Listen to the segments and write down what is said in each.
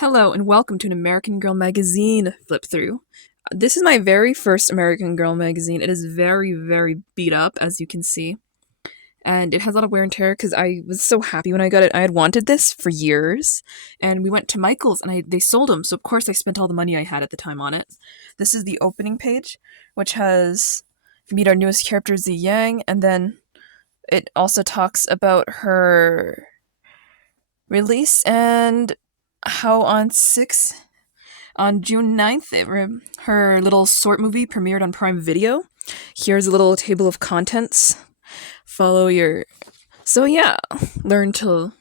Hello and welcome to an American Girl magazine flip through. This is my very first American Girl magazine. It is very, very beat up, as you can see. And it has a lot of wear and tear because I was so happy when I got it. I had wanted this for years. And we went to Michael's and they sold them. So, of course, I spent all the money I had at the time on it. This is the opening page, which has meet our newest character, Z Yang. And then it also talks about her release and how on June 9th, her little short movie premiered on Prime Video. Here's a little table of contents. Follow your so yeah, learn to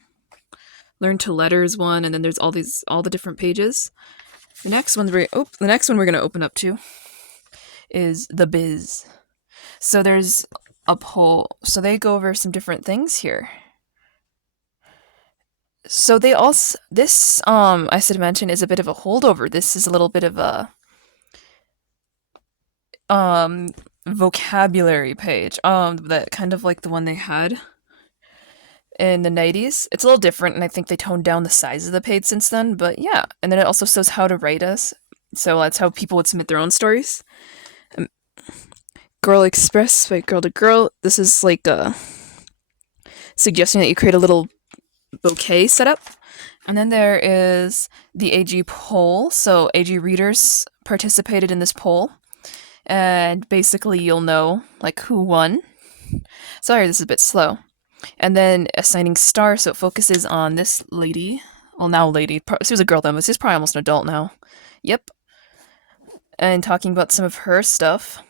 letters one, and then there's all the different pages. The next one we're gonna open up to is the biz. So there's a poll. So they go over some different things here. So they also this I should mention is a bit of a holdover. This is a little bit of a um vocabulary page. That kind of like the one they had in the 90s. It's a little different and I think they toned down the size of the page since then, but yeah. And then it also shows how to write us. So that's how people would submit their own stories. Um, Girl Express by Girl to Girl. This is like suggesting that you create a little bouquet setup. And then there is the AG poll. So AG readers participated in this poll. And basically you'll know like who won. Sorry, this is a bit slow. And then assigning stars, so it focuses on this lady. Well, now lady. She was a girl then, but she's probably almost an adult now. Yep. And talking about some of her stuff.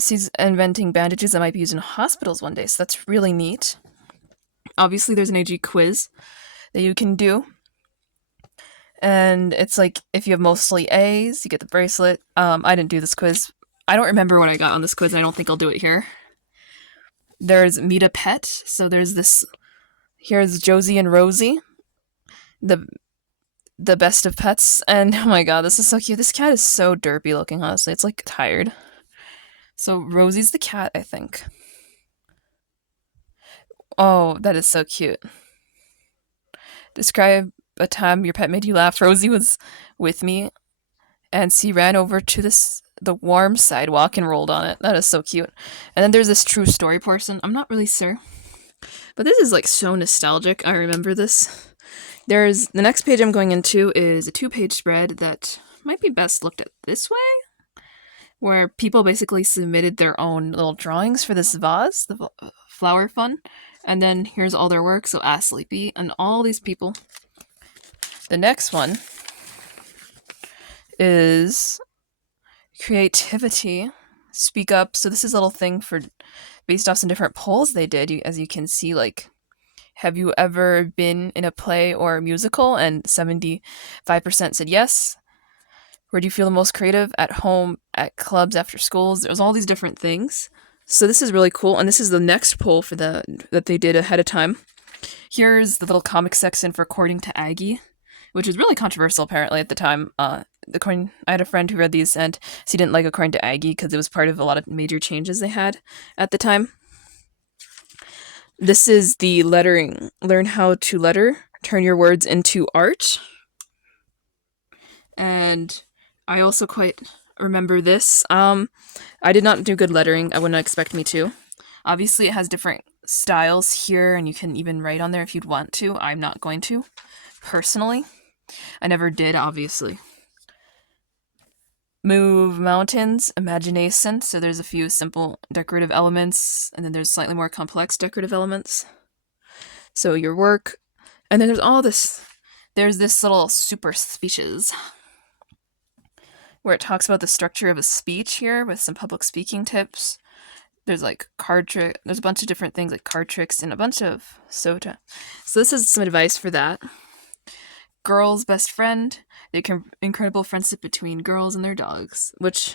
She's inventing bandages that might be used in hospitals one day, so that's really neat. Obviously, there's an AG quiz that you can do. And it's like, if you have mostly A's, you get the bracelet. I didn't do this quiz. I don't remember what I got on this quiz, and I don't think I'll do it here. There's Meet a Pet. So here's Josie and Rosie, the best of pets. And oh my god, this is so cute. This cat is so derpy looking, honestly. It's like tired. So Rosie's the cat, I think. Oh, that is so cute. Describe a time your pet made you laugh. Rosie was with me, and she ran over to the warm sidewalk and rolled on it. That is so cute. And then there's this true story portion. I'm not really sure, but this is like so nostalgic. I remember this. There's the next page I'm going into is a 2-page spread that might be best looked at this way, where people basically submitted their own little drawings for this vase, the flower fun. And then here's all their work, so Ask Sleepy and all these people. The next one is creativity. Speak up. So this is a little thing based off some different polls they did. As you can see, like, have you ever been in a play or a musical? And 75% said yes. Where do you feel the most creative? At home, at clubs, after schools. There's all these different things. So this is really cool, and this is the next poll that they did ahead of time. Here's the little comic section for According to Aggie, which was really controversial apparently at the time. I had a friend who read these, and she didn't like According to Aggie because it was part of a lot of major changes they had at the time. This is the lettering. Learn how to letter. Turn your words into art. And I also quite remember this. I did not do good lettering. I wouldn't expect me to. Obviously, it has different styles here, and you can even write on there if you'd want to. I'm not going to, personally. I never did, obviously. Move mountains, imagination. So there's a few simple decorative elements, and then there's slightly more complex decorative elements. So your work, and then there's all this. There's this little super speeches, where it talks about the structure of a speech here with some public speaking tips. There's like there's a bunch of different things like card tricks and a bunch of soda. So this is some advice for that. Girl's best friend, the incredible friendship between girls and their dogs, which,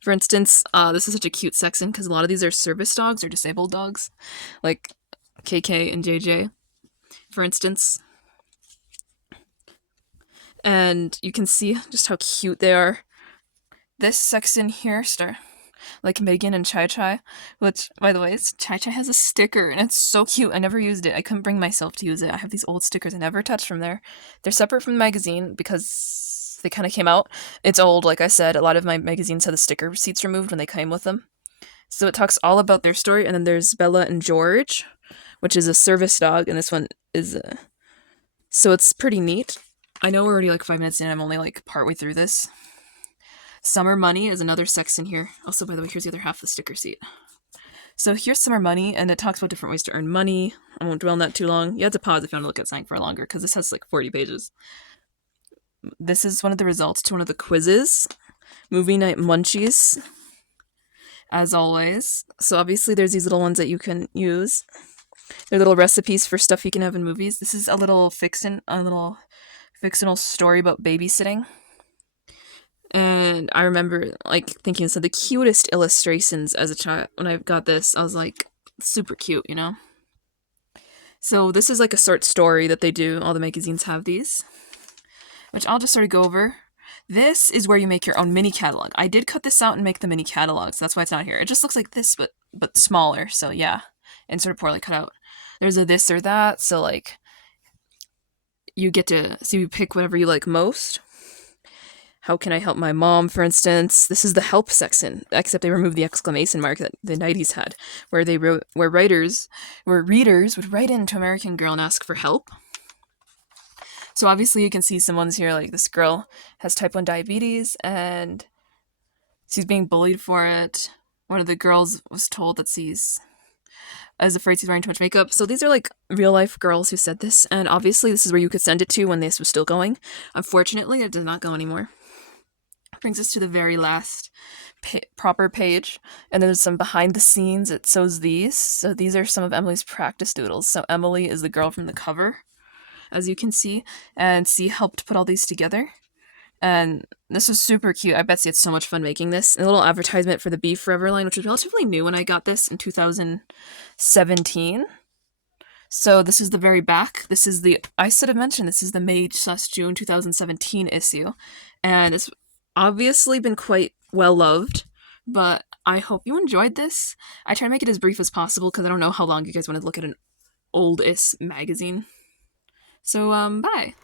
for instance, this is such a cute section because a lot of these are service dogs or disabled dogs, like KK and JJ, for instance. And you can see just how cute they are. This section here like Megan and Chai Chai, which, by the way, Chai Chai has a sticker and it's so cute. I never used it. I couldn't bring myself to use it. I have these old stickers I never touched from there. They're separate from the magazine because they kind of came out. It's old, like I said. A lot of my magazines had the sticker receipts removed when they came with them. So it talks all about their story, and then there's Bella and George, which is a service dog, and this one is so it's pretty neat. I know we're already like 5 minutes in. I'm only like partway through this. Summer Money is another section here. Also, by the way, here's the other half of the sticker sheet. So here's Summer Money, and it talks about different ways to earn money. I won't dwell on that too long. You have to pause if you want to look at something for longer, because this has like 40 pages. This is one of the results to one of the quizzes. Movie Night Munchies, as always. So obviously there's these little ones that you can use. They're little recipes for stuff you can have in movies. This is a little fictional story about babysitting. And I remember like thinking some of the cutest illustrations as a child. When I got this, I was like, super cute, you know? So this is like a short story that they do. All the magazines have these, which I'll just sort of go over. This is where you make your own mini catalog. I did cut this out and make the mini catalog, so that's why it's not here. It just looks like this, but smaller, so yeah. And sort of poorly cut out. There's a this or that, so like you get to see you pick whatever you like most. How can I help my mom, for instance? This is the help section, except they removed the exclamation mark that the 90s had, where readers would write into American Girl and ask for help. So obviously you can see some ones here, like this girl has type 1 diabetes and she's being bullied for it. One of the girls was told that she's afraid she's wearing too much makeup. So these are like real life girls who said this, and obviously this is where you could send it to when this was still going. Unfortunately, it does not go anymore. Brings us to the very last proper page, and then there's some behind the scenes. It shows these. So these are some of Emily's practice doodles. So Emily is the girl from the cover, as you can see, and she helped put all these together. And this was super cute. I bet you it's so much fun making this. And a little advertisement for the Be Forever line, which was relatively new when I got this in 2017. So this is the very back. This is I should have mentioned, this is the May/June 2017 issue. And it's obviously been quite well loved, but I hope you enjoyed this. I try to make it as brief as possible because I don't know how long you guys want to look at an old-ish magazine. So, bye.